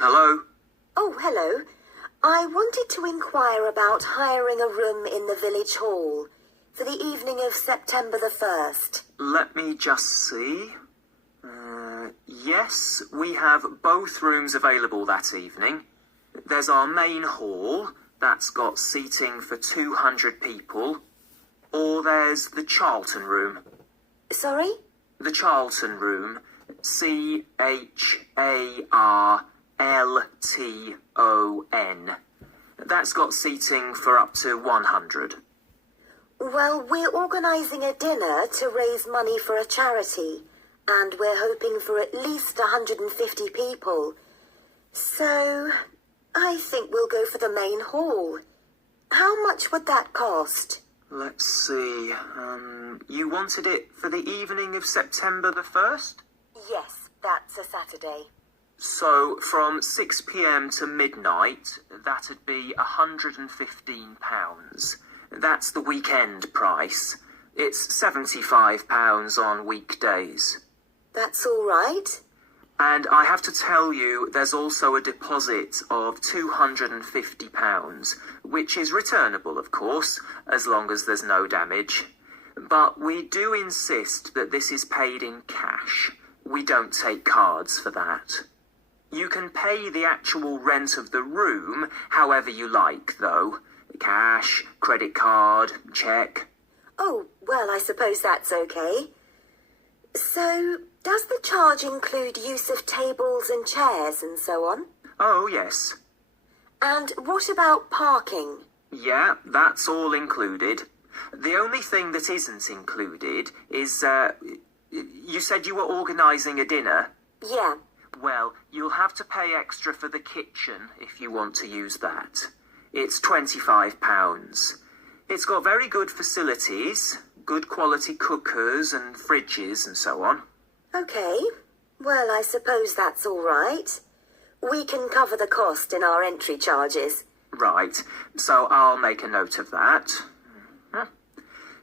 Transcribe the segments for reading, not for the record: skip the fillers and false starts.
Hello? Oh, hello. I wanted to inquire about hiring a room in the village hall for the evening of September the 1st. Let me just see. Yes, we have both rooms available that evening. There's our main hall, that's got seating for 200 people. Or there's the Charlton room. Sorry? The Charlton room. Charlton. That's got seating for up to 100. Well, we're organising a dinner to raise money for a charity, and we're hoping for at least 150 people. So, I think we'll go for the main hall. How much would that cost? Let's see. You wanted it for the evening of September the 1st? Yes, that's a Saturday. So, from 6 p.m. to midnight, that'd be £115. That's the weekend price. It's £75 on weekdays. That's all right. And I have to tell you, there's also a deposit of £250, which is returnable, of course, as long as there's no damage. But we do insist that this is paid in cash. We don't take cards for that. You can pay the actual rent of the room however you like, though. Cash, credit card, cheque. Oh, well, I suppose that's okay. So, does the charge include use of tables and chairs and so on? Oh, yes. And what about parking? Yeah, that's all included. The only thing that isn't included is, you said you were organising a dinner? Yeah. Well, you'll have to pay extra for the kitchen if you want to use that. It's £25. It's got very good facilities, good quality cookers and fridges and so on. Okay. Well, I suppose that's all right. We can cover the cost in our entry charges. Right, so I'll make a note of that.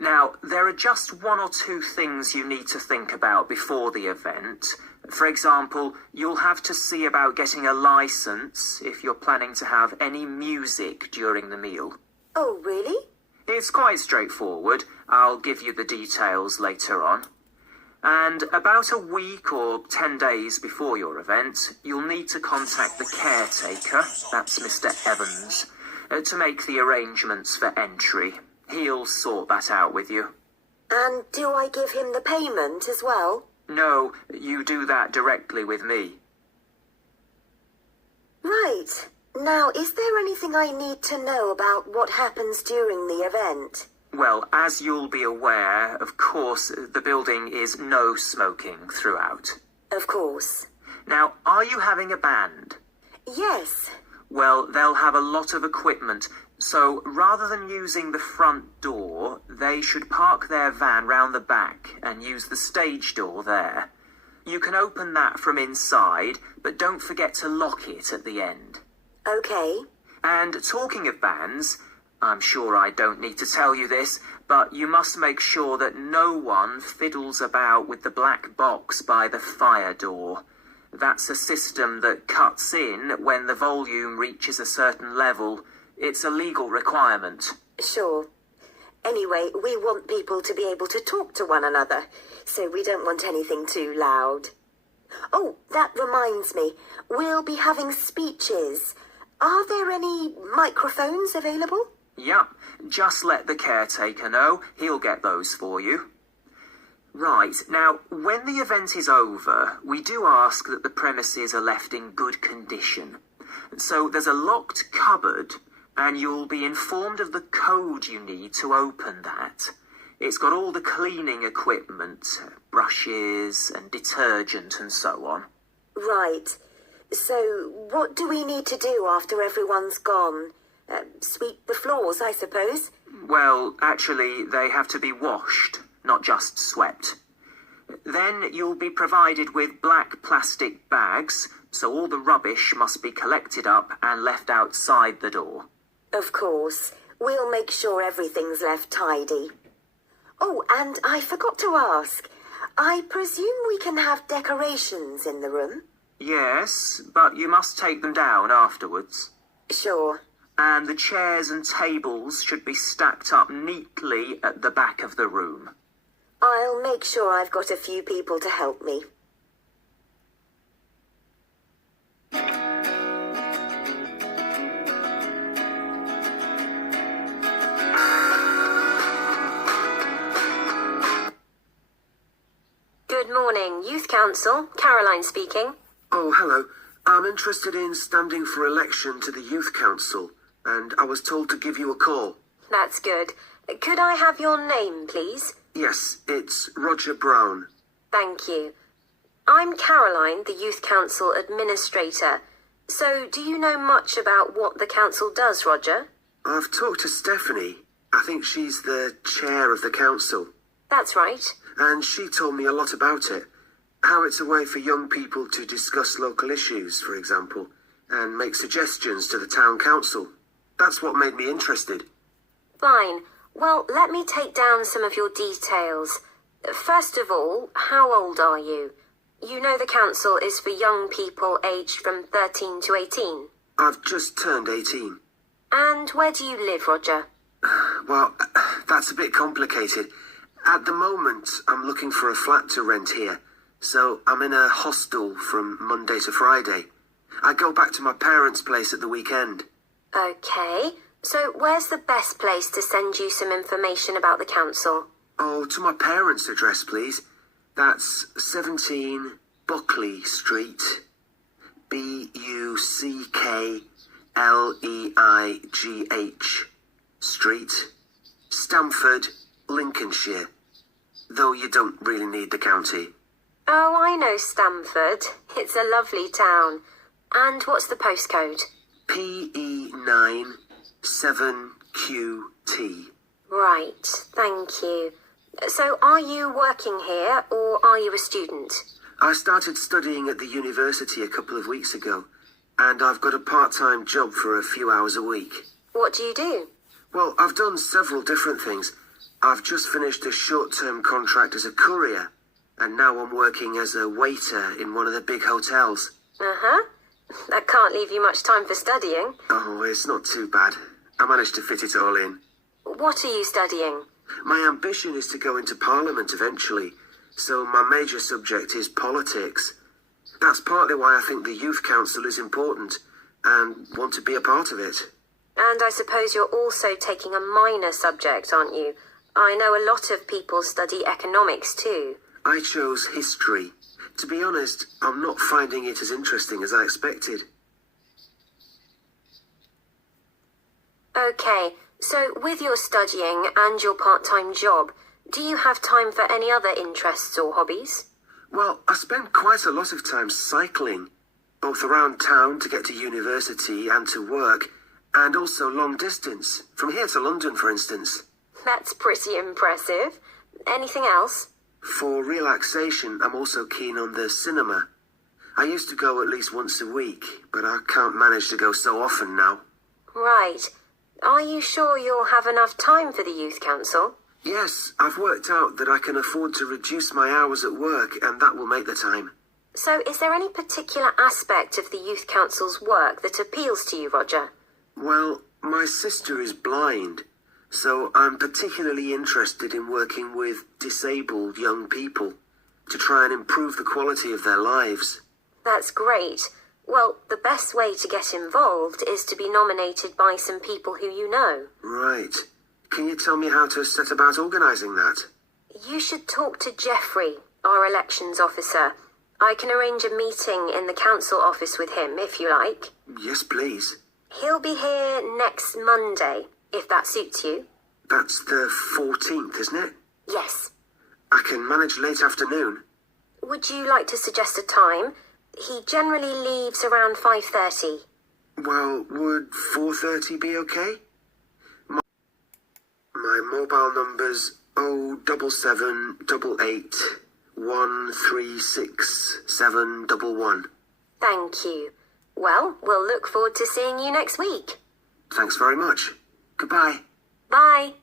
Now, there are just one or two things you need to think about before the event. For example, you'll have to see about getting a licence if you're planning to have any music during the meal. Oh, really? It's quite straightforward. I'll give you the details later on. And about a week or 10 days before your event, you'll need to contact the caretaker, that's Mr. Evans, to make the arrangements for entry. He'll sort that out with you. And do I give him the payment as well? No, you do that directly with me. Right. Now, is there anything I need to know about what happens during the event? Well, as you'll be aware, of course, the building is no smoking throughout. Of course. Now, are you having a band? Yes. Well, they'll have a lot of equipment, so rather than using the front door, they should park their van round the back and use the stage door there. You can open that from inside, but don't forget to lock it at the end. Okay. And talking of bands, I'm sure I don't need to tell you this, but you must make sure that no one fiddles about with the black box by the fire door. That's a system that cuts in when the volume reaches a certain level. It's a legal requirement. Sure. Anyway, we want people to be able to talk to one another, so we don't want anything too loud. Oh, that reminds me. We'll be having speeches. Are there any microphones available? Yep, just let the caretaker know. He'll get those for you. Right, now, when the event is over, we do ask that the premises are left in good condition. So there's a locked cupboard, and you'll be informed of the code you need to open that. It's got all the cleaning equipment, brushes and detergent and so on. Right. So what do we need to do after everyone's gone? Sweep the floors, I suppose? Well, actually, they have to be washed, not just swept. Then you'll be provided with black plastic bags, so all the rubbish must be collected up and left outside the door. Of course. We'll make sure everything's left tidy. Oh, and I forgot to ask. I presume we can have decorations in the room? Yes, but you must take them down afterwards. Sure. And the chairs and tables should be stacked up neatly at the back of the room. I'll make sure I've got a few people to help me. Good morning, Youth Council. Caroline speaking. Oh, hello. I'm interested in standing for election to the Youth Council, and I was told to give you a call. That's good. Could I have your name, please? Yes, it's Roger Brown. Thank you. I'm Caroline, the Youth Council Administrator. So, do you know much about what the council does, Roger? I've talked to Stephanie. I think she's the chair of the council. That's right. And she told me a lot about it. How it's a way for young people to discuss local issues, for example, and make suggestions to the town council. That's what made me interested. Fine. Well, let me take down some of your details. First of all, how old are you? You know the council is for young people aged from 13 to 18. I've just turned 18. And where do you live, Roger? Well, that's a bit complicated. At the moment, I'm looking for a flat to rent here, so I'm in a hostel from Monday to Friday. I go back to my parents' place at the weekend. Okay. So where's the best place to send you some information about the council? Oh, to my parents' address, please. That's 17 Buckley Street, Buckleigh Street, Stamford, Lincolnshire. Though you don't really need the county. Oh, I know Stamford. It's a lovely town. And what's the postcode? PE9 7QT. Right, thank you. So are you working here or are you a student? I started studying at the university a couple of weeks ago, and I've got a part-time job for a few hours a week. What do you do? Well, I've done several different things. I've just finished a short-term contract as a courier, and now I'm working as a waiter in one of the big hotels. Uh-huh. That can't leave you much time for studying. Oh, it's not too bad. I managed to fit it all in. What are you studying? My ambition is to go into Parliament eventually, so my major subject is politics. That's partly why I think the Youth Council is important, and want to be a part of it. And I suppose you're also taking a minor subject, aren't you? I know a lot of people study economics too. I chose history. To be honest, I'm not finding it as interesting as I expected. Okay, so with your studying and your part-time job, do you have time for any other interests or hobbies? Well, I spend quite a lot of time cycling, both around town to get to university and to work, and also long distance, from here to London, for instance. That's pretty impressive. Anything else? For relaxation, I'm also keen on the cinema. I used to go at least once a week, but I can't manage to go so often now. Right. Are you sure you'll have enough time for the Youth Council? Yes, I've worked out that I can afford to reduce my hours at work, and that will make the time. So is there any particular aspect of the Youth Council's work that appeals to you, Roger? Well, my sister is blind, so I'm particularly interested in working with disabled young people to try and improve the quality of their lives. That's great. Well, the best way to get involved is to be nominated by some people who you know. Right. Can you tell me how to set about organising that? You should talk to Jeffrey, our elections officer. I can arrange a meeting in the council office with him, if you like. Yes, please. He'll be here next Monday, if that suits you. That's the 14th, isn't it? Yes. I can manage late afternoon. Would you like to suggest a time? He generally leaves around 5:30. Well, would 4:30 be okay? My mobile number's 07788136711. Thank you. Well, we'll look forward to seeing you next week. Thanks very much. Goodbye. Bye.